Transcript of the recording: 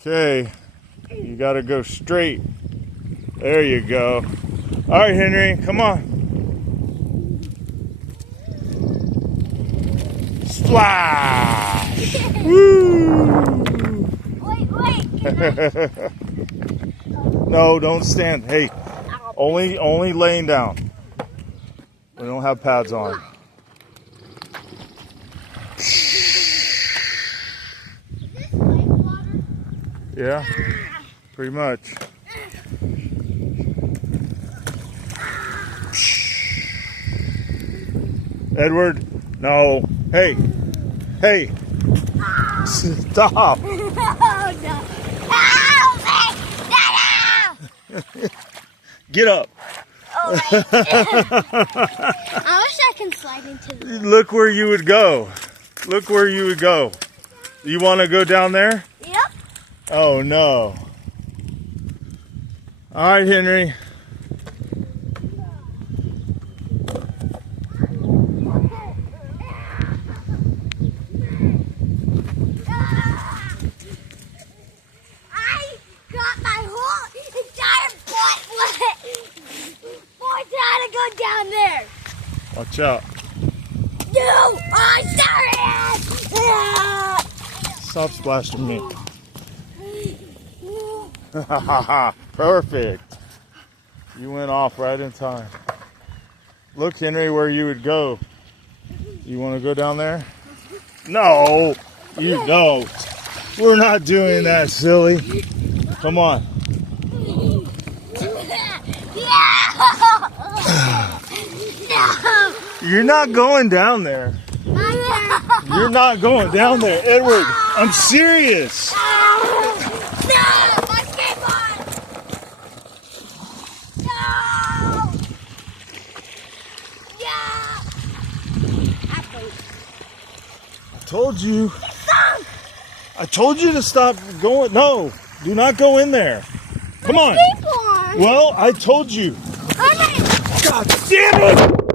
Okay, you gotta go straight. There you go. All right, Henry, come on. Splash! Woo! Wait. No, don't stand. Hey, only laying down. We don't have pads on. Is this lake water? Yeah, pretty much. Edward, no. Hey, stop. Oh, no. Help me! Get up. Oh, wait. I wish I can slide into the lake. Look where you would go. Look where you would go. You want to go down there? Yep. Oh, no. All right, Henry. I got my whole entire butt wet. Boy, trying to go down there. Watch out. No, I'm sorry. Stop splashing me. Perfect. You went off right in time. Look, Henry, where you would go. You want to go down there? No, you don't. We're not doing that, silly. Come on. No. You're not going down there. You're not going down there. Edward, I'm serious. No, my skateboard. No. I told you to stop going. No, do not go in there. Come on. Skateboard. Well, I told you. I'm not. God damn it!